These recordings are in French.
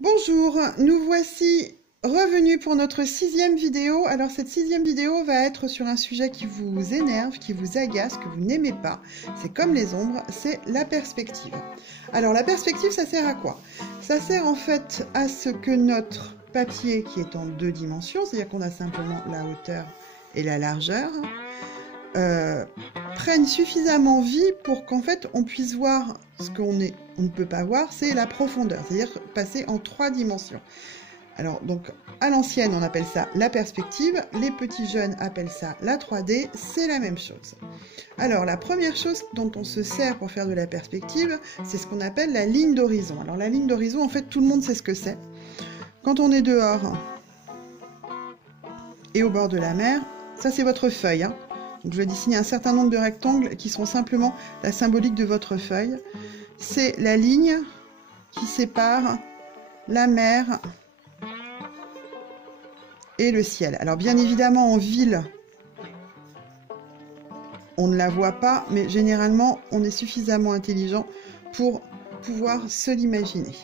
Bonjour, nous voici revenus pour notre 6e vidéo. Alors cette 6e vidéo va être sur un sujet qui vous énerve, qui vous agace, que vous n'aimez pas. C'est comme les ombres, c'est la perspective. Alors la perspective, ça sert à quoi? Ça sert en fait à ce que notre papier, qui est en 2 dimensions, c'est-à-dire qu'on a simplement la hauteur et la largeur, prennent suffisamment vie pour qu'en fait on puisse voir ce on ne peut pas voir, c'est la profondeur, c'est-à-dire passer en 3 dimensions. Alors donc à l'ancienne on appelle ça la perspective, les petits jeunes appellent ça la 3D, c'est la même chose. Alors la première chose dont on se sert pour faire de la perspective, c'est ce qu'on appelle la ligne d'horizon. Alors la ligne d'horizon, en fait tout le monde sait ce que c'est. Quand on est dehors et au bord de la mer, ça c'est votre feuille, hein. Donc je vais dessiner un certain nombre de rectangles qui sont simplement la symbolique de votre feuille. C'est la ligne qui sépare la mer et le ciel. Alors bien évidemment en ville, on ne la voit pas, mais généralement on est suffisamment intelligent pour pouvoir se l'imaginer.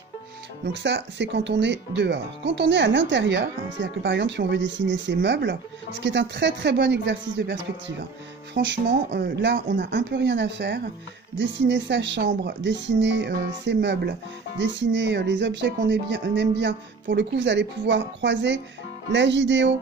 Donc ça, c'est quand on est dehors. Quand on est à l'intérieur, c'est-à-dire que par exemple, si on veut dessiner ses meubles, ce qui est un très très bon exercice de perspective. Franchement, là, on n'a un peu rien à faire. Dessiner sa chambre, dessiner ses meubles, dessiner les objets qu'on aime bien. Pour le coup, vous allez pouvoir croiser la vidéo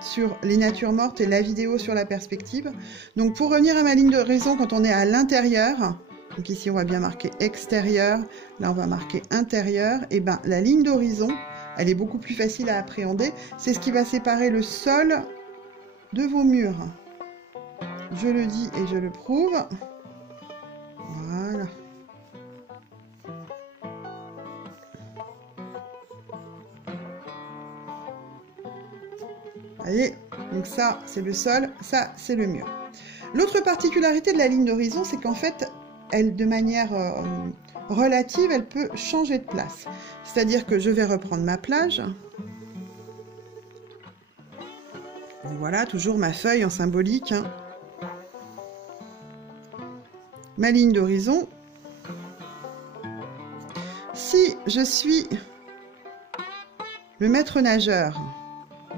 sur les natures mortes et la vidéo sur la perspective. Donc pour revenir à ma ligne d'horizon, quand on est à l'intérieur, donc ici on va bien marquer extérieur, là on va marquer intérieur, et bien la ligne d'horizon, elle est beaucoup plus facile à appréhender, c'est ce qui va séparer le sol de vos murs. Je le dis et je le prouve. Voilà. Allez, donc ça c'est le sol, ça c'est le mur. L'autre particularité de la ligne d'horizon, c'est qu'en fait, elle, de manière relative, elle peut changer de place. C'est-à-dire que je vais reprendre ma plage. Voilà, toujours ma feuille en symbolique. Hein. Ma ligne d'horizon. Si je suis le maître nageur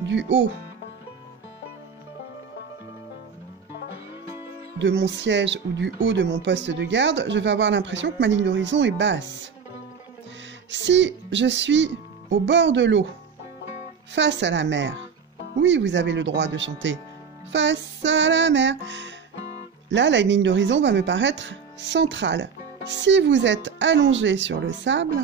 du haut de mon siège ou du haut de mon poste de garde, je vais avoir l'impression que ma ligne d'horizon est basse. Si je suis au bord de l'eau, face à la mer, oui, vous avez le droit de chanter face à la mer. Là, la ligne d'horizon va me paraître centrale. Si vous êtes allongé sur le sable,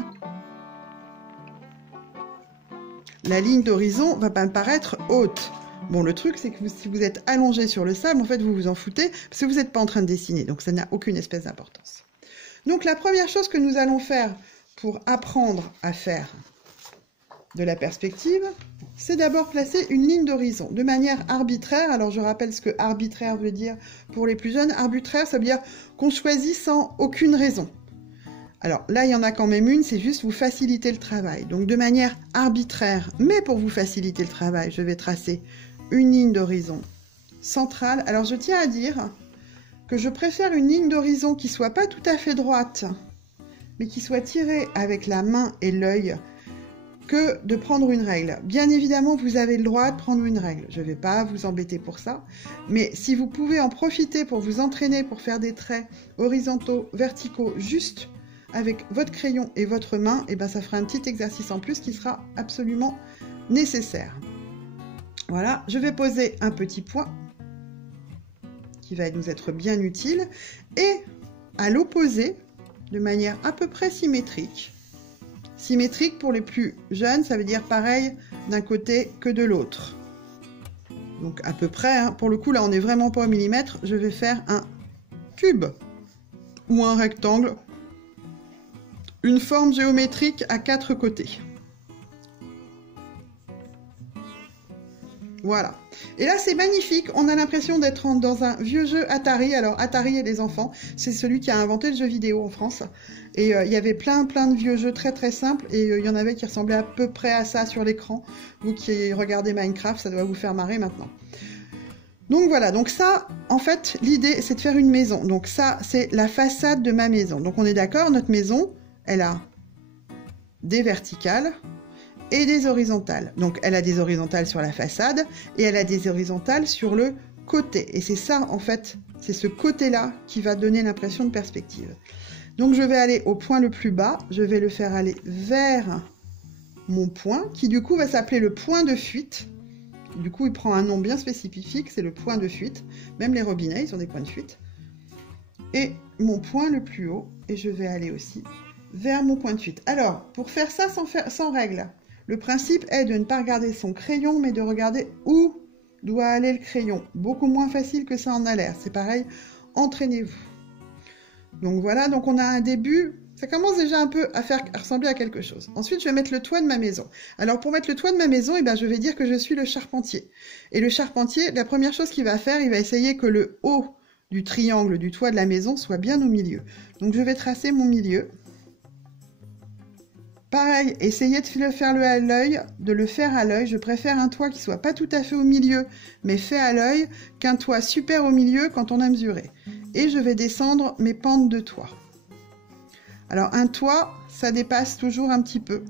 la ligne d'horizon va me paraître haute. Bon, le truc, c'est que si vous êtes allongé sur le sable, en fait, vous vous en foutez, parce que vous n'êtes pas en train de dessiner, donc ça n'a aucune espèce d'importance. Donc, la première chose que nous allons faire pour apprendre à faire de la perspective, c'est d'abord placer une ligne d'horizon, de manière arbitraire. Alors, je rappelle ce que arbitraire veut dire pour les plus jeunes. Arbitraire, ça veut dire qu'on choisit sans aucune raison. Alors, là, il y en a quand même une, c'est juste vous faciliter le travail. Donc, de manière arbitraire, mais pour vous faciliter le travail, je vais tracer une ligne d'horizon centrale. Alors je tiens à dire que je préfère une ligne d'horizon qui soit pas tout à fait droite, mais qui soit tirée avec la main et l'œil, que de prendre une règle. Bien évidemment, vous avez le droit de prendre une règle. Je ne vais pas vous embêter pour ça, mais si vous pouvez en profiter pour vous entraîner, pour faire des traits horizontaux, verticaux, juste avec votre crayon et votre main, et ben ça fera un petit exercice en plus qui sera absolument nécessaire. Voilà, je vais poser un petit point qui va nous être bien utile et à l'opposé, de manière à peu près symétrique. Symétrique pour les plus jeunes, ça veut dire pareil d'un côté que de l'autre. Donc à peu près, hein, pour le coup là on n'est vraiment pas au millimètre, je vais faire un cube ou un rectangle, une forme géométrique à 4 côtés. Voilà. Et là, c'est magnifique. On a l'impression d'être dans un vieux jeu Atari. Alors, Atari et les enfants, c'est celui qui a inventé le jeu vidéo en France. Et il y avait plein de vieux jeux très très simples. Et il y en avait qui ressemblaient à peu près à ça sur l'écran. Vous qui regardez Minecraft, ça doit vous faire marrer maintenant. Donc voilà. Donc ça, en fait, l'idée, c'est de faire une maison. Donc ça, c'est la façade de ma maison. Donc on est d'accord, notre maison, elle a des verticales et des horizontales. Donc elle a des horizontales sur la façade et elle a des horizontales sur le côté. Et c'est ça, en fait, c'est ce côté-là qui va donner l'impression de perspective. Donc je vais aller au point le plus bas, je vais le faire aller vers mon point, qui du coup va s'appeler le point de fuite. Du coup, il prend un nom bien spécifique, c'est le point de fuite. Même les robinets, ils ont des points de fuite. Et mon point le plus haut, et je vais aller aussi vers mon point de fuite. Alors, pour faire ça sans règle, le principe est de ne pas regarder son crayon, mais de regarder où doit aller le crayon. Beaucoup moins facile que ça en a l'air. C'est pareil, entraînez-vous. Donc voilà, donc on a un début, ça commence déjà un peu à ressembler à quelque chose. Ensuite, je vais mettre le toit de ma maison. Alors pour mettre le toit de ma maison, eh ben, je vais dire que je suis le charpentier. Et le charpentier, la première chose qu'il va faire, il va essayer que le haut du triangle du toit de la maison soit bien au milieu. Donc je vais tracer mon milieu. Pareil, essayez de le faire à l'œil, de le faire à l'œil. Je préfère un toit qui soit pas tout à fait au milieu, mais fait à l'œil, qu'un toit super au milieu quand on a mesuré. Et je vais descendre mes pentes de toit. Alors un toit, ça dépasse toujours un petit peu.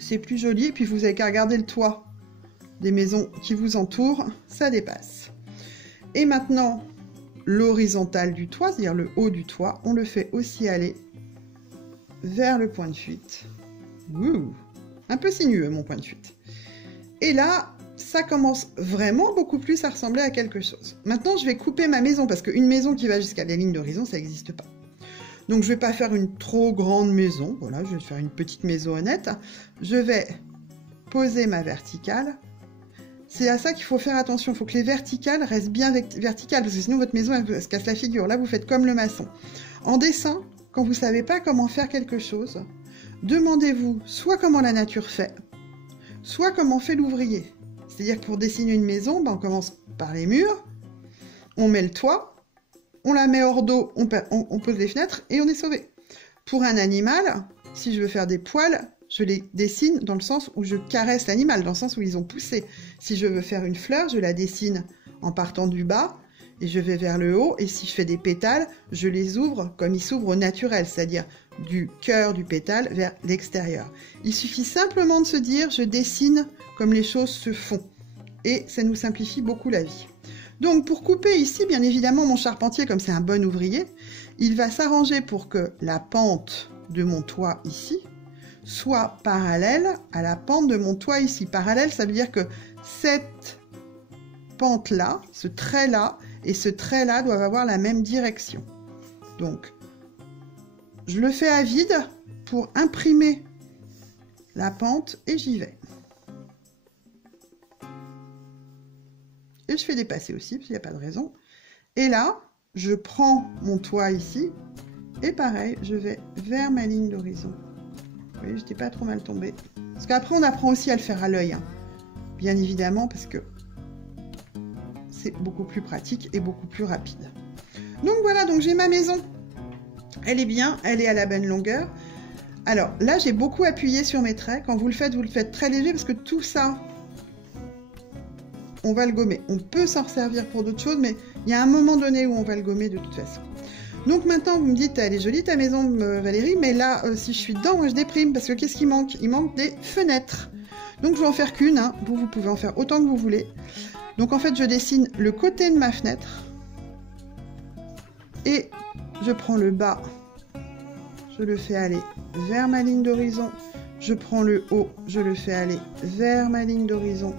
C'est plus joli, et puis vous avez qu'à regarder le toit des maisons qui vous entourent, ça dépasse. Et maintenant, l'horizontale du toit, c'est-à-dire le haut du toit, on le fait aussi aller vers le point de fuite. Ouh, un peu sinueux mon point de fuite. Et là, ça commence vraiment beaucoup plus à ressembler à quelque chose. Maintenant, je vais couper ma maison, parce qu'une maison qui va jusqu'à la ligne d'horizon, ça n'existe pas. Donc, je ne vais pas faire une trop grande maison. Voilà, je vais faire une petite maison honnête. Je vais poser ma verticale. C'est à ça qu'il faut faire attention. Il faut que les verticales restent bien verticales, parce que sinon, votre maison, elle se casse la figure. Là, vous faites comme le maçon. En dessin, quand vous ne savez pas comment faire quelque chose, demandez-vous soit comment la nature fait, soit comment fait l'ouvrier. C'est-à-dire que pour dessiner une maison, ben on commence par les murs, on met le toit, on la met hors d'eau, on pose les fenêtres et on est sauvé. Pour un animal, si je veux faire des poils, je les dessine dans le sens où je caresse l'animal, dans le sens où ils ont poussé. Si je veux faire une fleur, je la dessine en partant du bas, et je vais vers le haut, et si je fais des pétales, je les ouvre comme ils s'ouvrent au naturel, c'est-à-dire du cœur du pétale vers l'extérieur. Il suffit simplement de se dire, je dessine comme les choses se font, et ça nous simplifie beaucoup la vie. Donc pour couper ici, bien évidemment, mon charpentier, comme c'est un bon ouvrier, il va s'arranger pour que la pente de mon toit ici soit parallèle à la pente de mon toit ici. Parallèle, ça veut dire que cette pente-là, ce trait-là, et ce trait-là doivent avoir la même direction. Donc, je le fais à vide pour imprimer la pente et j'y vais. Et je fais dépasser aussi, parce qu'il n'y a pas de raison. Et là, je prends mon toit ici, et pareil, je vais vers ma ligne d'horizon. Vous voyez, je n'étais pas trop mal tombée. Parce qu'après, on apprend aussi à le faire à l'œil, hein. Bien évidemment, parce que c'est beaucoup plus pratique et beaucoup plus rapide. Donc voilà, donc j'ai ma maison. Elle est bien, elle est à la bonne longueur. Alors là, j'ai beaucoup appuyé sur mes traits. Quand vous le faites très léger parce que tout ça, on va le gommer. On peut s'en servir pour d'autres choses, mais il y a un moment donné où on va le gommer de toute façon. Donc maintenant, vous me dites, elle est jolie ta maison, Valérie, mais là, si je suis dedans, moi je déprime parce que qu'est-ce qui manque? Il manque des fenêtres. Donc je vais en faire qu'une, hein. Vous pouvez en faire autant que vous voulez. Donc en fait, je dessine le côté de ma fenêtre et je prends le bas, je le fais aller vers ma ligne d'horizon, je prends le haut, je le fais aller vers ma ligne d'horizon,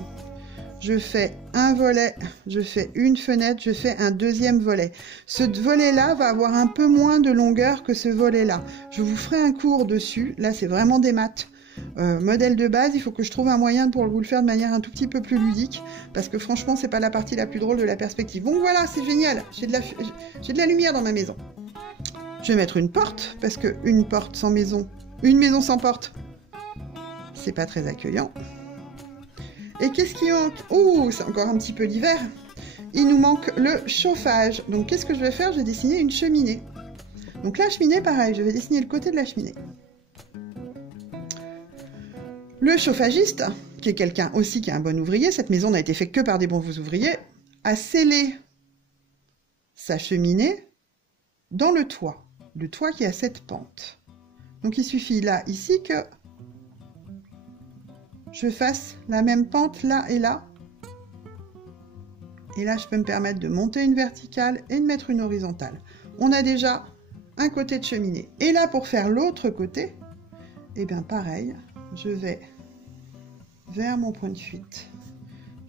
je fais un volet, je fais une fenêtre, je fais un deuxième volet. Ce volet-là va avoir un peu moins de longueur que ce volet-là. Je vous ferai un cours dessus, là c'est vraiment des maths. Modèle de base, il faut que je trouve un moyen pour vous le faire de manière un tout petit peu plus ludique, parce que franchement, c'est pas la partie la plus drôle de la perspective. Donc voilà, c'est génial, j'ai de la lumière dans ma maison. Je vais mettre une porte, parce que une maison sans porte, c'est pas très accueillant. Et qu'est-ce qui manque? Ouh, c'est encore un petit peu l'hiver. Il nous manque le chauffage. Donc qu'est-ce que je vais faire? Je vais dessiner une cheminée. Donc la cheminée, pareil, je vais dessiner le côté de la cheminée. Le chauffagiste, qui est quelqu'un aussi qui est un bon ouvrier, cette maison n'a été faite que par des bons ouvriers, a scellé sa cheminée dans le toit qui a cette pente. Donc il suffit là, ici, que je fasse la même pente là et là. Et là, je peux me permettre de monter une verticale et de mettre une horizontale. On a déjà un côté de cheminée. Et là, pour faire l'autre côté, et bien pareil, je vais vers mon point de fuite.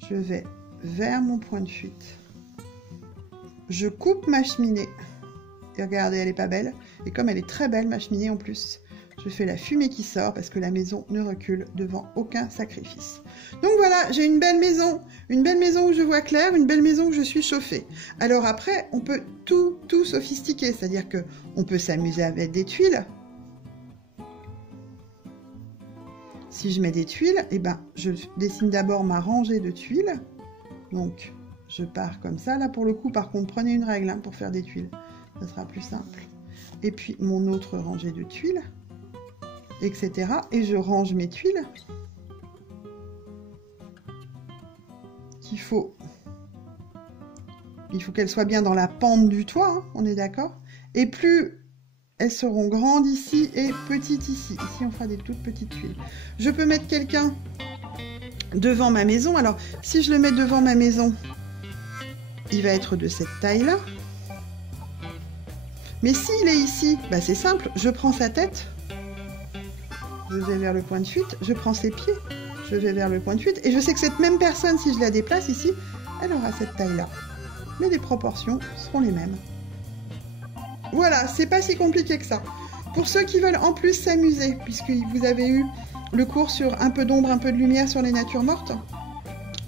Je vais vers mon point de fuite. Je coupe ma cheminée. Et regardez, elle n'est pas belle. Et comme elle est très belle, ma cheminée en plus, je fais la fumée qui sort parce que la maison ne recule devant aucun sacrifice. Donc voilà, j'ai une belle maison où je vois clair, une belle maison où je suis chauffée. Alors après, on peut tout sophistiquer, c'est-à-dire que on peut s'amuser avec des tuiles. Si je mets des tuiles, eh ben, je dessine d'abord ma rangée de tuiles. Donc, je pars comme ça. Là, pour le coup, par contre, prenez une règle hein, pour faire des tuiles. Ça sera plus simple. Et puis, mon autre rangée de tuiles, etc. Et je range mes tuiles. Il faut qu'elles soient bien dans la pente du toit, hein, on est d'accord? Et plus elles seront grandes ici et petites ici. Ici, on fera des toutes petites tuiles. Je peux mettre quelqu'un devant ma maison. Alors, si je le mets devant ma maison, il va être de cette taille-là. Mais s'il est ici, bah c'est simple, je prends sa tête, je vais vers le point de fuite, je prends ses pieds, je vais vers le point de fuite, et je sais que cette même personne, si je la déplace ici, elle aura cette taille-là. Mais les proportions seront les mêmes. Voilà, c'est pas si compliqué que ça. Pour ceux qui veulent en plus s'amuser, puisque vous avez eu le cours sur un peu d'ombre, un peu de lumière sur les natures mortes,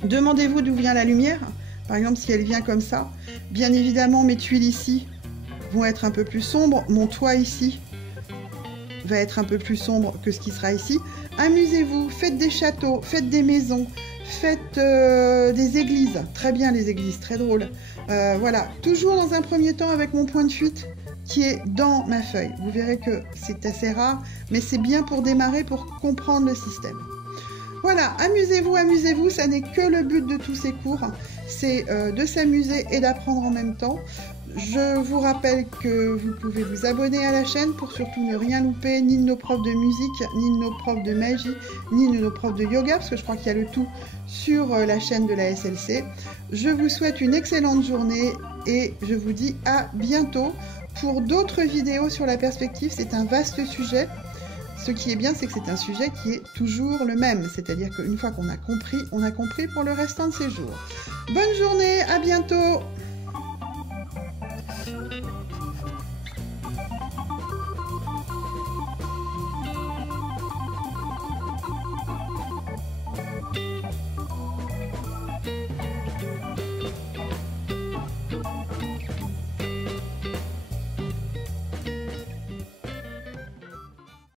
demandez-vous d'où vient la lumière. Par exemple, si elle vient comme ça, bien évidemment, mes tuiles ici vont être un peu plus sombres, mon toit ici va être un peu plus sombre que ce qui sera ici. Amusez-vous, faites des châteaux, faites des maisons, faites des églises, très bien les églises, très drôle. Voilà, toujours dans un premier temps avec mon point de fuite qui est dans ma feuille. Vous verrez que c'est assez rare, mais c'est bien pour démarrer, pour comprendre le système. Voilà, amusez-vous, amusez-vous, ça n'est que le but de tous ces cours, c'est de s'amuser et d'apprendre en même temps. Je vous rappelle que vous pouvez vous abonner à la chaîne pour surtout ne rien louper, ni de nos profs de musique, ni de nos profs de magie, ni de nos profs de yoga, parce que je crois qu'il y a le tout sur la chaîne de la SLC. Je vous souhaite une excellente journée et je vous dis à bientôt pour d'autres vidéos sur la perspective. C'est un vaste sujet. Ce qui est bien, c'est que c'est un sujet qui est toujours le même, c'est-à-dire qu'une fois qu'on a compris pour le restant de ses jours. Bonne journée, à bientôt!